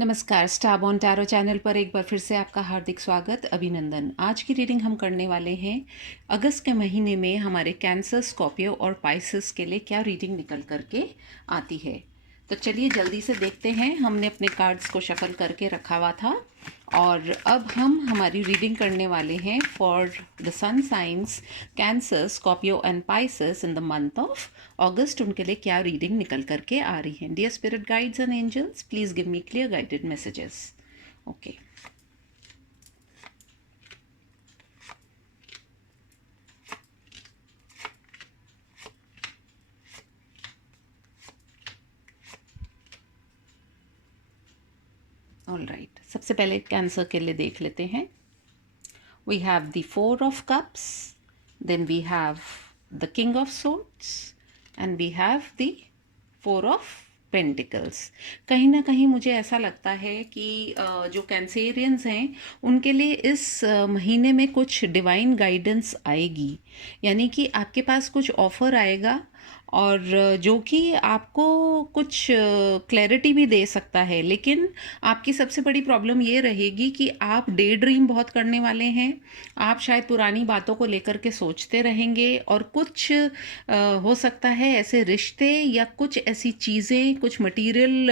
नमस्कार, स्टारबॉर्न tarot channel पर एक बार फिर से आपका हार्दिक स्वागत, अभिनंदन। आज की रीडिंग हम करने वाले हैं अगस्त के महीने में हमारे कैंसर, स्कॉर्पियो और पाइसेस के लिए क्या रीडिंग निकल करके आती है। तो चलिए जल्दी से देखते हैं। हमने अपने कार्ड्स को शफल करके रखा हुआ था और अब हम हमारी रीडिंग करने वाले हैं for the sun signs Cancer, Scorpio and Pisces in the month of August. उनके लिए क्या रीडिंग निकल करके आ रही है। Dear spirit guides and angels, please give me clear guided messages. Okay, all right. सबसे पहले कैंसर के लिए देख लेते हैं। We have the 4 of Cups, then we have the King of Swords and we have the 4 of Pentacles। कहीं ना कहीं मुझे ऐसा लगता है कि जो कैंसेरियंस हैं उनके लिए इस महीने में कुछ डिवाइन गाइडेंस आएगी, यानी कि आपके पास कुछ ऑफ़र आएगा और जो कि आपको कुछ क्लैरिटी भी दे सकता है। लेकिन आपकी सबसे बड़ी प्रॉब्लम ये रहेगी कि आप डे ड्रीम बहुत करने वाले हैं। आप शायद पुरानी बातों को लेकर के सोचते रहेंगे और कुछ हो सकता है ऐसे रिश्ते या कुछ ऐसी चीज़ें, कुछ मटेरियल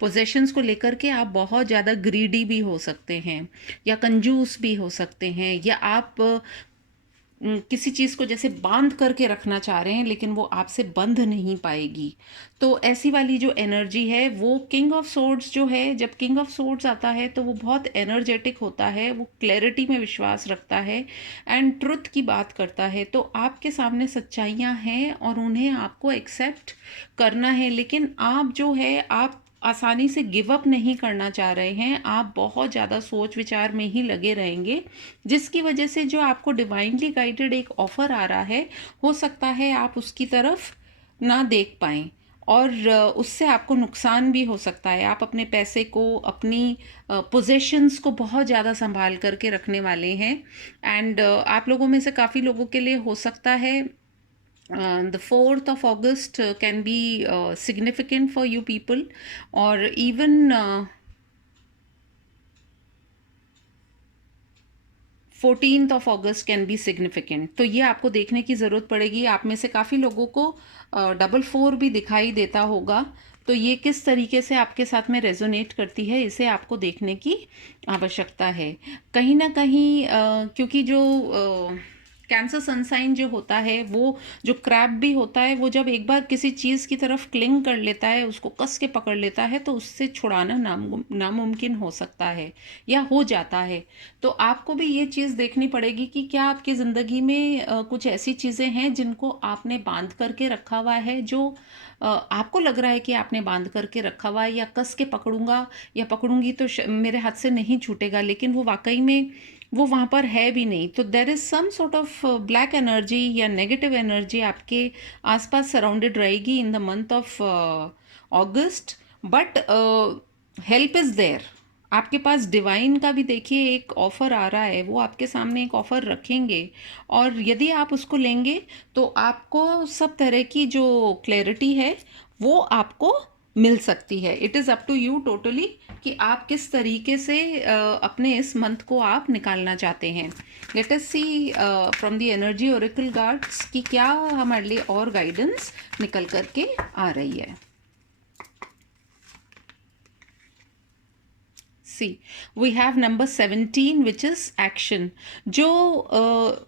पोजेशंस को लेकर के आप बहुत ज़्यादा ग्रीडी भी हो सकते हैं या कंजूस भी हो सकते हैं, या आप किसी चीज़ को जैसे बांध करके रखना चाह रहे हैं लेकिन वो आपसे बंध नहीं पाएगी। तो ऐसी वाली जो एनर्जी है वो किंग ऑफ सोर्ड्स जो है, जब किंग ऑफ सोर्ड्स आता है तो वो बहुत एनर्जेटिक होता है, वो क्लैरिटी में विश्वास रखता है एंड ट्रुथ की बात करता है। तो आपके सामने सच्चाइयाँ हैं और उन्हें आपको एक्सेप्ट करना है, लेकिन आप जो है आप आसानी से गिव अप नहीं करना चाह रहे हैं। आप बहुत ज़्यादा सोच विचार में ही लगे रहेंगे, जिसकी वजह से जो आपको डिवाइनली गाइडेड एक ऑफ़र आ रहा है, हो सकता है आप उसकी तरफ ना देख पाएँ और उससे आपको नुकसान भी हो सकता है। आप अपने पैसे को, अपनी पोजेशंस को बहुत ज़्यादा संभाल करके रखने वाले हैं एंड आप लोगों में से काफ़ी लोगों के लिए हो सकता है the 4th of August can be significant for you people, or even 14th of August can be significant। तो ये आपको देखने की ज़रूरत पड़ेगी। आप में से काफ़ी लोगों को 4 भी दिखाई देता होगा, तो ये किस तरीके से आपके साथ में रेजोनेट करती है इसे आपको देखने की आवश्यकता है। कहीं ना कहीं क्योंकि जो कैंसर सनसाइन जो होता है, वो जो क्रैब भी होता है, वो जब एक बार किसी चीज़ की तरफ क्लिंग कर लेता है, उसको कस के पकड़ लेता है, तो उससे छुड़ाना नामुमकिन हो सकता है या हो जाता है। तो आपको भी ये चीज़ देखनी पड़ेगी कि क्या आपकी ज़िंदगी में कुछ ऐसी चीज़ें हैं जिनको आपने बांध करके रखा हुआ है, जो आपको लग रहा है कि आपने बांध करके रखा हुआ है या कस के पकड़ूंगा या पकड़ूंगी तो मेरे हाथ से नहीं छूटेगा, लेकिन वो वाकई में वो वहाँ पर है भी नहीं। तो there is some sort of black energy या नेगेटिव एनर्जी आपके आसपास सराउंडेड रहेगी in the month of August, but help is there. आपके पास डिवाइन का भी देखिए एक ऑफ़र आ रहा है, वो आपके सामने एक ऑफ़र रखेंगे और यदि आप उसको लेंगे तो आपको सब तरह की जो क्लैरिटी है वो आपको मिल सकती है। It is up to you totally कि आप किस तरीके से अपने इस मंथ को आप निकालना चाहते हैं। Let us see from the energy oracle cards कि क्या हमारे लिए और गाइडेंस निकल करके आ रही है। See we have number 17 which is action. जो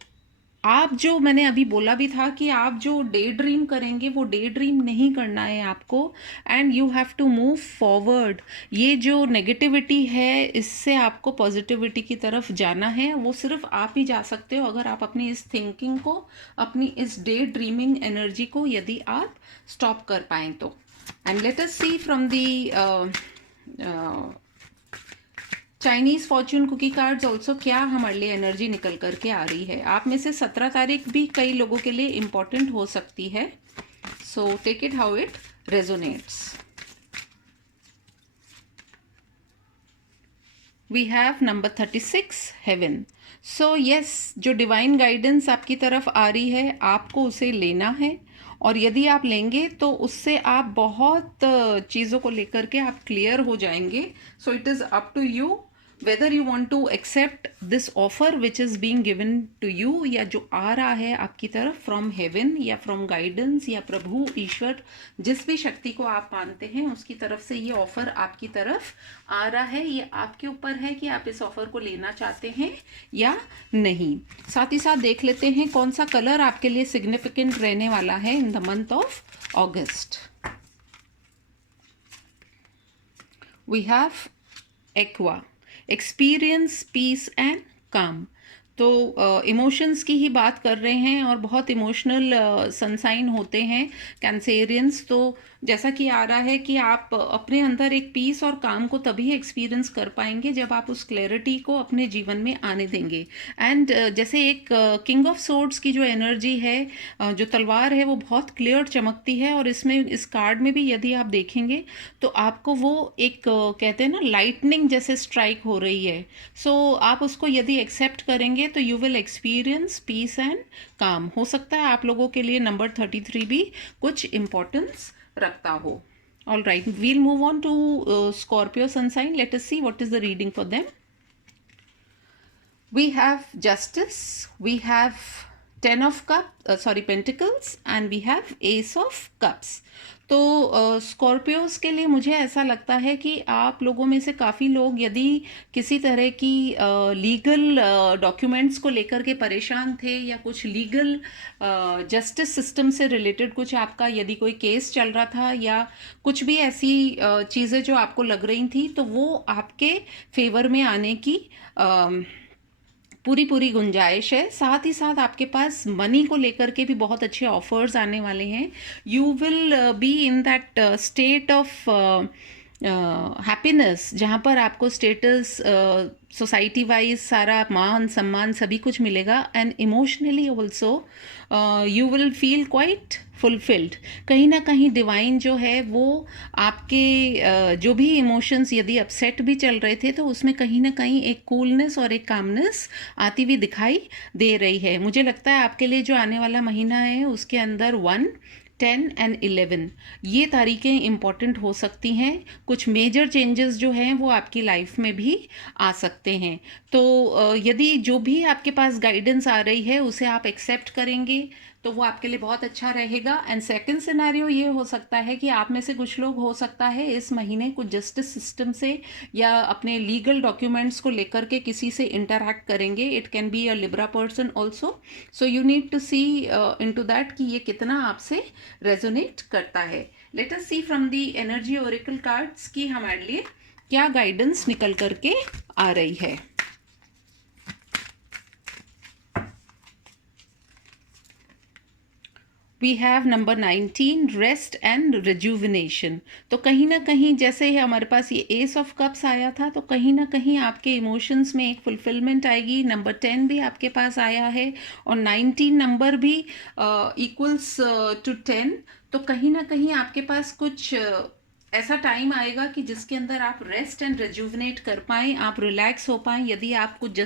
आप जो मैंने अभी बोला भी था कि आप जो डे ड्रीम करेंगे वो डे ड्रीम नहीं करना है आपको, and you have to move forward. ये जो नेगेटिविटी है इससे आपको पॉजिटिविटी की तरफ जाना है। वो सिर्फ आप ही जा सकते हो अगर आप अपनी इस थिंकिंग को, अपनी इस डे ड्रीमिंग एनर्जी को यदि आप स्टॉप कर पाएँ तो। And let us see from the Chinese fortune cookie cards also क्या हमारे लिए एनर्जी निकल करके आ रही है। आप में से 17 तारीख भी कई लोगों के लिए इम्पॉर्टेंट हो सकती है, so take it how it resonates. We have number 36 heaven. So yes, जो डिवाइन गाइडेंस आपकी तरफ आ रही है आपको उसे लेना है और यदि आप लेंगे तो उससे आप बहुत चीज़ों को लेकर के आप क्लियर हो जाएंगे. So it is up to you whether you want to accept this offer which is being given to you, या जो आ रहा है आपकी तरफ from heaven या from guidance या प्रभु ईश्वर जिस भी शक्ति को आप मानते हैं उसकी तरफ से ये ऑफर आपकी तरफ आ रहा है. ये आपके ऊपर है कि आप इस ऑफर को लेना चाहते हैं या नहीं. साथ ही साथ देख लेते हैं कौन सा कलर आपके लिए सिग्निफिकेंट रहने वाला है in the month of August. We have aqua, experience, peace and calm. तो इमोशंस की ही बात कर रहे हैं और बहुत इमोशनल सनसाइन होते हैं कैंसेरियंस. तो जैसा कि आ रहा है कि आप अपने अंदर एक पीस और काम को तभी एक्सपीरियंस कर पाएंगे जब आप उस क्लैरिटी को अपने जीवन में आने देंगे. एंड जैसे एक किंग ऑफ सोर्ड्स की जो एनर्जी है, जो तलवार है वो बहुत क्लियर चमकती है. और इसमें इस कार्ड में भी यदि आप देखेंगे तो आपको वो एक कहते हैं ना लाइटनिंग जैसे स्ट्राइक हो रही है. सो आप उसको यदि एक्सेप्ट करेंगे तो you will experience peace and calm. हो सकता है आप लोगों के लिए नंबर 33 भी कुछ इम्पोर्टेंस रखता हो. All right, we'll move on to Scorpio sun sign. Let us see what is the reading for them. We have justice, we have ten of pentacles and we have ace of cups. तो Scorpios के लिए मुझे ऐसा लगता है कि आप लोगों में से काफ़ी लोग यदि किसी तरह की लीगल डॉक्यूमेंट्स को लेकर के परेशान थे या कुछ लीगल जस्टिस सिस्टम से रिलेटेड कुछ आपका यदि कोई केस चल रहा था या कुछ भी ऐसी चीज़ें जो आपको लग रही थी, तो वो आपके फेवर में आने की पूरी गुंजाइश है. साथ ही साथ आपके पास मनी को लेकर के भी बहुत अच्छे ऑफर्स आने वाले हैं. You will be in that state of happiness जहाँ पर आपको स्टेटस सोसाइटी वाइज सारा मान सम्मान सभी कुछ मिलेगा. And emotionally also you will feel quite fulfilled. कहीं ना कहीं डिवाइन जो है वो आपके जो भी इमोशंस यदि अपसेट भी चल रहे थे तो उसमें कहीं ना कहीं एक कूलनेस और एक कामनेस आती हुई दिखाई दे रही है. मुझे लगता है आपके लिए जो आने वाला महीना है उसके अंदर 1, 10 एंड 11 ये तारीखें इम्पॉर्टेंट हो सकती हैं. कुछ मेजर चेंजेस जो हैं वो आपकी लाइफ में भी आ सकते हैं. तो यदि जो भी आपके पास गाइडेंस आ रही है उसे आप एक्सेप्ट करेंगे तो वो आपके लिए बहुत अच्छा रहेगा. एंड सेकंड सिनेरियो ये हो सकता है कि आप में से कुछ लोग हो सकता है इस महीने कुछ जस्टिस सिस्टम से या अपने लीगल डॉक्यूमेंट्स को लेकर के किसी से इंटरैक्ट करेंगे. It can be a Libra person also. So you need to see into that कि ये कितना आपसे रेजोनेट करता है. Let us see from the energy oracle cards की हमारे लिए क्या गाइडेंस निकल करके आ रही है. We have number 19 rest and rejuvenation. तो कहीं ना कहीं जैसे ही हमारे पास ये एस ऑफ कप्स आया था तो कहीं ना कहीं आपके इमोशंस में एक फुलफिलमेंट आएगी. नंबर 10 भी आपके पास आया है और 19 नंबर भी इक्वल्स टू 10. तो कहीं ना कहीं आपके पास कुछ ऐसा टाइम आएगा कि जिसके अंदर आप रेस्ट एंड रिजुविनेट कर पाएँ, आप रिलैक्स हो पाएँ. यदि आप कुछ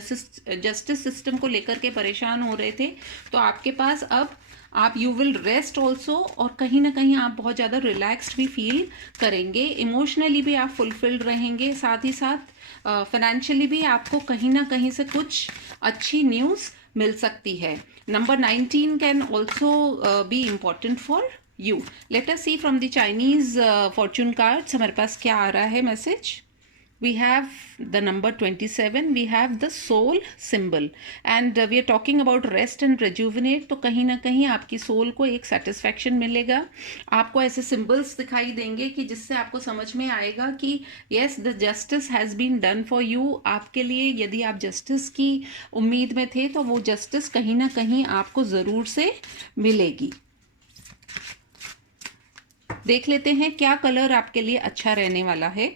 जस्टिस सिस्टम को लेकर के परेशान हो रहे थे तो आपके पास अब आप यू विल रेस्ट ऑल्सो और कहीं ना कहीं आप बहुत ज़्यादा रिलैक्स्ड भी फील करेंगे. इमोशनली भी आप फुलफिल्ड रहेंगे. साथ ही साथ फाइनेंशियली भी आपको कहीं ना कहीं से कुछ अच्छी न्यूज़ मिल सकती है. Number 19 can also be important for you. Let us see from the Chinese fortune cards हमारे पास क्या आ रहा है message. We have the number 27, we have the soul symbol and we are talking about rest and rejuvenate. तो कहीं ना कहीं आपकी सोल को एक सेटिस्फैक्शन मिलेगा. आपको ऐसे सिंबल्स दिखाई देंगे कि जिससे आपको समझ में आएगा कि yes the justice has been done for you. आपके लिए यदि आप जस्टिस की उम्मीद में थे तो वो जस्टिस कहीं ना कहीं आपको ज़रूर से मिलेगी. देख लेते हैं क्या कलर आपके लिए अच्छा रहने वाला है.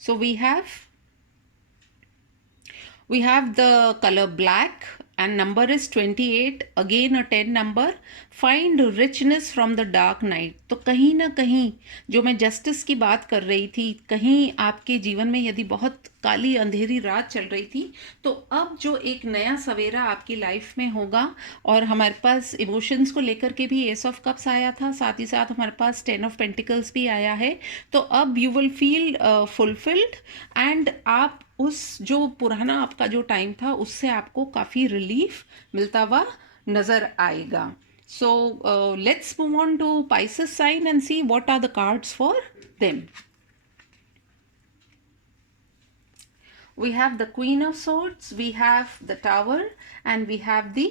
So we have the color black and number is 28, again a 10 number. Find richness from the dark night. तो कहीं ना कहीं जो मैं जस्टिस की बात कर रही थी, कहीं आपके जीवन में यदि बहुत काली अंधेरी रात चल रही थी, तो अब जो एक नया सवेरा आपकी लाइफ में होगा, और हमारे पास इमोशंस को लेकर के भी एस ऑफ कप्स आया था, साथ ही साथ हमारे पास 10 ऑफ पेंटिकल्स भी आया है। तो अब you will feel fulfilled, and आप उस जो पुराना आपका जो टाइम था उससे आपको काफ़ी रिलीफ मिलता हुआ नज़र आएगा। So let's move on to Pisces sign and see what are the cards for them. We have the Queen of Swords, we have the Tower, and we have the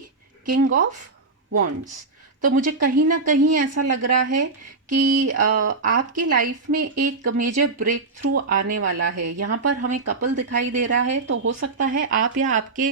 King of Wands. तो मुझे कहीं ना कहीं ऐसा लग रहा है कि आपकी लाइफ में एक मेजर ब्रेक थ्रू आने वाला है। यहाँ पर हमें कपल दिखाई दे रहा है, तो हो सकता है आप या आपके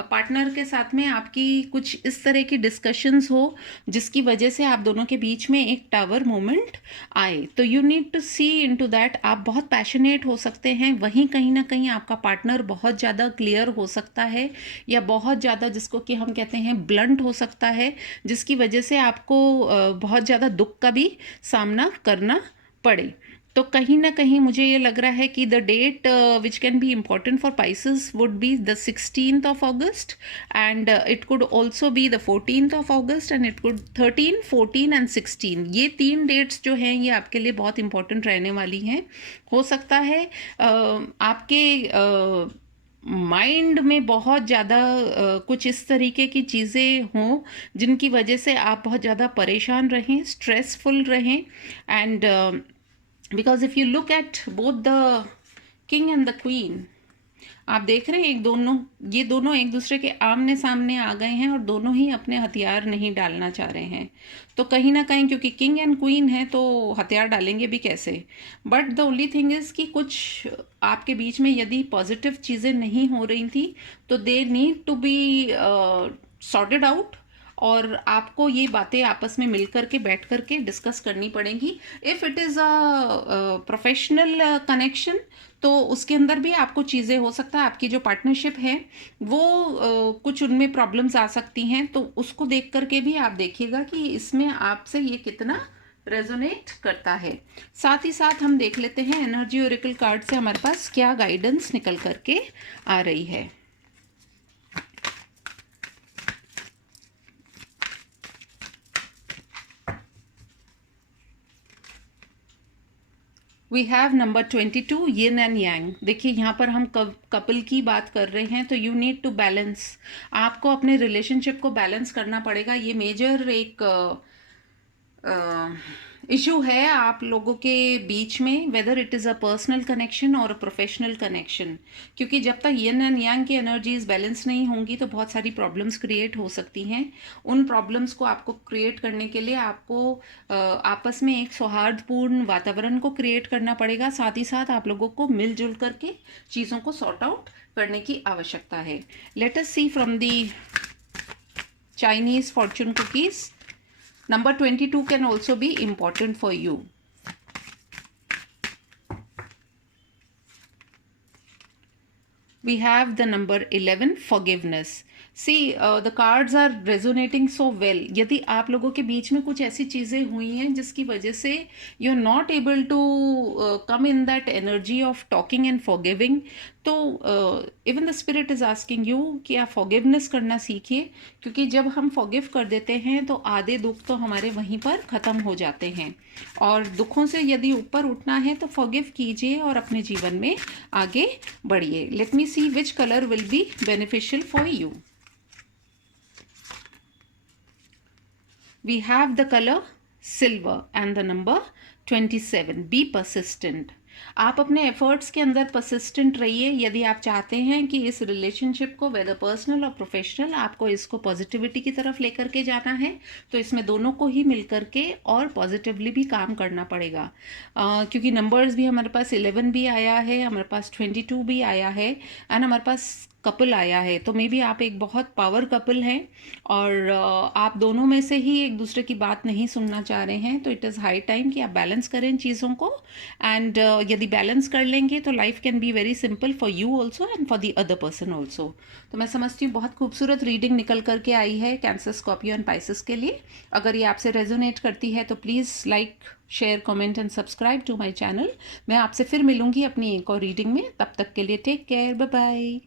पार्टनर के साथ में आपकी कुछ इस तरह की डिस्कशंस हो जिसकी वजह से आप दोनों के बीच में एक टावर मोमेंट आए। तो you need to see into that. आप बहुत पैशनेट हो सकते हैं, वहीं कहीं ना कहीं आपका पार्टनर बहुत ज़्यादा क्लियर हो सकता है, या बहुत ज़्यादा जिसको कि हम कहते हैं ब्लंट हो सकता है, जिसकी वजह से आपको बहुत ज़्यादा दुख का भी सामना करना पड़े। तो कहीं ना कहीं मुझे ये लग रहा है कि the date which can be important for Pisces would be the 16th of August, and it could also be the 14th of August, and it could 13, 14 and 16। ये 3 डेट्स जो हैं ये आपके लिए बहुत इंपॉर्टेंट रहने वाली हैं। हो सकता है आपके माइंड में बहुत ज़्यादा कुछ इस तरीके की चीज़ें हों जिनकी वजह से आप बहुत ज़्यादा परेशान रहें, स्ट्रेसफुल रहें, and because if you look at both the king and the queen, आप देख रहे हैं ये दोनों एक दूसरे के आमने सामने आ गए हैं और दोनों ही अपने हथियार नहीं डालना चाह रहे हैं। तो कहीं ना कहीं क्योंकि किंग एंड क्वीन है तो हथियार डालेंगे भी कैसे। But the only thing is कि कुछ आपके बीच में यदि पॉजिटिव चीज़ें नहीं हो रही थी तो they need to be sorted out, और आपको ये बातें आपस में मिल करके बैठ करके डिस्कस करनी पड़ेंगी। If it is a professional connection तो उसके अंदर भी आपको चीज़ें हो सकता है, आपकी जो पार्टनरशिप है वो कुछ उनमें प्रॉब्लम्स आ सकती हैं, तो उसको देख करके भी आप देखिएगा कि इसमें आपसे ये कितना रेजोनेट करता है। साथ ही साथ हम देख लेते हैं एनर्जी ओरेकल कार्ड से हमारे पास क्या गाइडेंस निकल करके आ रही है। We have number 22, yin and yang. देखिए यहाँ पर हम कपल की बात कर रहे हैं, तो यू नीड टू बैलेंस। आपको अपने रिलेशनशिप को बैलेंस करना पड़ेगा। ये मेजर एक इशू है आप लोगों के बीच में, whether it is a personal connection और अ प्रोफेशनल कनेक्शन, क्योंकि जब तक यिन एंड यांग की एनर्जीज बैलेंस नहीं होंगी तो बहुत सारी प्रॉब्लम्स क्रिएट हो सकती हैं। उन प्रॉब्लम्स को आपको क्रिएट करने के लिए आपको आपस में एक सौहार्दपूर्ण वातावरण को क्रिएट करना पड़ेगा। साथ ही साथ आप लोगों को मिलजुल करके चीज़ों को सॉर्ट आउट करने की आवश्यकता है। Let us see from the Chinese fortune cookies. Number 22 can also be important for you. We have the number 11, forgiveness. See, the cards are resonating so well. यदि आप लोगों के बीच में कुछ ऐसी चीज़ें हुई हैं जिसकी वजह से you're not able to come in that energy of talking and forgiving, तो even the spirit is asking you कि आप forgiveness करना सीखिए, क्योंकि जब हम forgive कर देते हैं तो आधे दुख तो हमारे वहीं पर ख़त्म हो जाते हैं, और दुखों से यदि ऊपर उठना है तो forgive कीजिए और अपने जीवन में आगे बढ़िए। Let me see which color will be beneficial for you. We have the color silver and the number 27. Be persistent. आप अपने एफर्ट्स के अंदर परसिस्टेंट रहिए। यदि आप चाहते हैं कि इस रिलेशनशिप को वेदर पर्सनल और प्रोफेशनल आपको इसको पॉजिटिविटी की तरफ लेकर के जाना है, तो इसमें दोनों को ही मिल करके और पॉजिटिवली भी काम करना पड़ेगा। क्योंकि नंबर्स भी हमारे पास 11 भी आया है, हमारे पास 22 भी आया है, एंड हमारे पास कपल आया है, तो मे बी आप एक बहुत पावर कपल हैं और आप दोनों में से ही एक दूसरे की बात नहीं सुनना चाह रहे हैं। तो इट इज़ हाई टाइम कि आप बैलेंस करें इन चीज़ों को। एंड यदि बैलेंस कर लेंगे तो life can be very simple for you also and for the other person also. तो मैं समझती हूँ बहुत खूबसूरत रीडिंग निकल करके आई है कैंसर, स्कॉर्पियो एंड पाइसेस के लिए। अगर ये आपसे रेजोनेट करती है तो please like, share, comment and subscribe to my channel. मैं आपसे फिर मिलूंगी अपनी एक और रीडिंग में। तब तक के लिए टेक केयर, बाय बाय।